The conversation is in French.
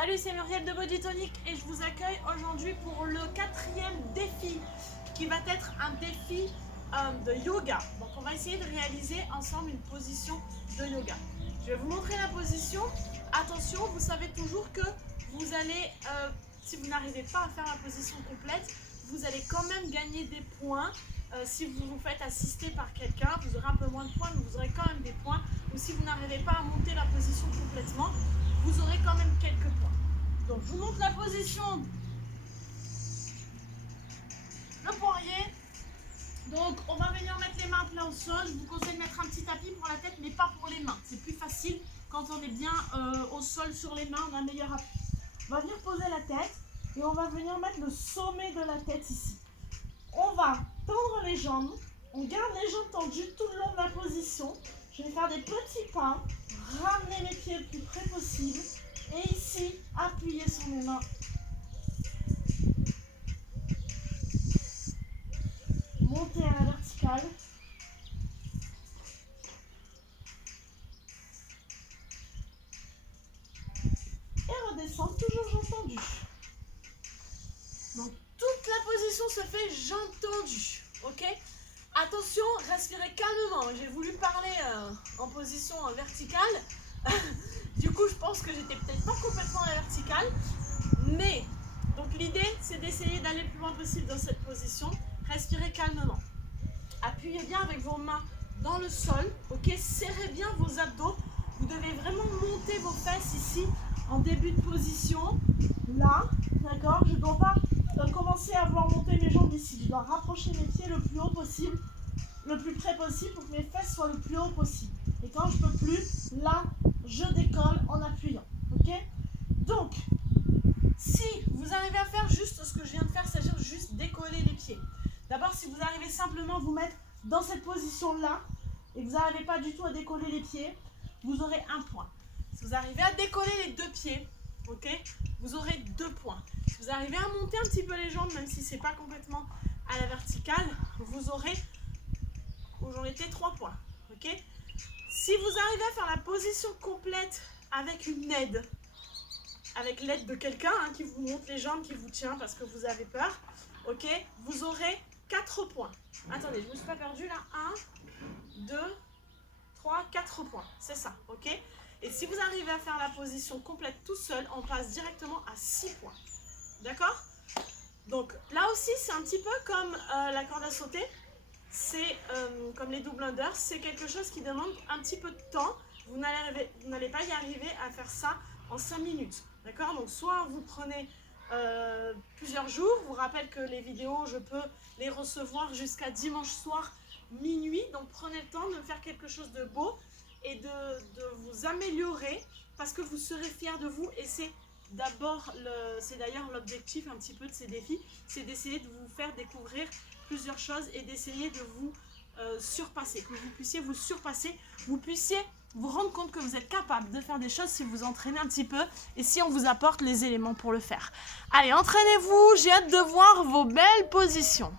Salut, c'est Muriel de Body Tonic et je vous accueille aujourd'hui pour le 4e défi qui va être un défi de yoga. Donc on va essayer de réaliser ensemble une position de yoga. Je vais vous montrer la position. Attention, vous savez toujours que vous allez, si vous n'arrivez pas à faire la position complète, vous allez quand même gagner des points. Si vous vous faites assister par quelqu'un, vous aurez un peu moins de points, mais vous aurez quand même des points. Ou si vous n'arrivez pas à monter la position complètement, vous aurez quand même quelques points. Donc je vous montre la position. Le poirier. Donc on va venir mettre les mains plat au sol. Je vous conseille de mettre un petit tapis pour la tête, mais pas pour les mains. C'est plus facile quand on est bien au sol sur les mains, on a un meilleur appui. On va venir poser la tête et on va venir mettre le sommet de la tête ici. On va tendre les jambes. On garde les jambes tendues tout le long de la position. Je vais faire des petits pas, ramener les pieds le plus près possible. Et ici, appuyer sur mes mains. Monter à la verticale. Et redescendre, toujours jambes tendues. Donc, toute la position se fait jambes tendues. Ok ? Attention, respirez calmement. J'ai voulu parler en position verticale. Du coup, je pense que j'étais peut-être pas complètement à la verticale. Mais, donc l'idée, c'est d'essayer d'aller le plus loin possible dans cette position. Respirez calmement. Appuyez bien avec vos mains dans le sol. Ok, serrez bien vos abdos. Vous devez vraiment monter vos fesses ici en début de position. Là, d'accord. Je ne dois pas commencer à vouloir monter mes jambes ici. Je dois rapprocher mes pieds le plus haut possible, le plus près possible pour que mes fesses soient le plus haut possible. Et quand je peux plus, là, je décolle en appuyant. Ok? Donc, si vous arrivez à faire juste ce que je viens de faire, c'est-à-dire juste décoller les pieds. D'abord, si vous arrivez simplement à vous mettre dans cette position-là et que vous n'arrivez pas du tout à décoller les pieds, vous aurez 1 point. Si vous arrivez à décoller les 2 pieds, ok, vous aurez 2 points. Si vous arrivez à monter un petit peu les jambes, même si ce n'est pas complètement à la verticale, vous aurez, où j'en étais, 3 points. Ok? Si vous arrivez à faire la position complète avec une aide, avec l'aide de quelqu'un qui vous monte les jambes, qui vous tient parce que vous avez peur, ok, vous aurez 4 points. Attendez, je ne me suis pas perdue là. 1, 2, 3, 4 points. C'est ça, ok? Et si vous arrivez à faire la position complète tout seul, on passe directement à 6 points. D'accord? Donc là aussi, c'est un petit peu comme la corde à sauter. C'est comme les double unders, c'est quelque chose qui demande un petit peu de temps. Vous n'allez pas y arriver à faire ça en 5 minutes. D'accord? Donc soit vous prenez plusieurs jours. Je vous rappelle que les vidéos, je peux les recevoir jusqu'à dimanche soir, minuit. Donc prenez le temps de faire quelque chose de beau et de vous améliorer parce que vous serez fiers de vous. Et c'est d'ailleurs l'objectif un petit peu de ces défis, c'est d'essayer de vous faire découvrir plusieurs choses et d'essayer de vous surpasser, que vous puissiez vous surpasser, vous puissiez vous rendre compte que vous êtes capable de faire des choses si vous entraînez un petit peu et si on vous apporte les éléments pour le faire. Allez, entraînez-vous, j'ai hâte de voir vos belles positions.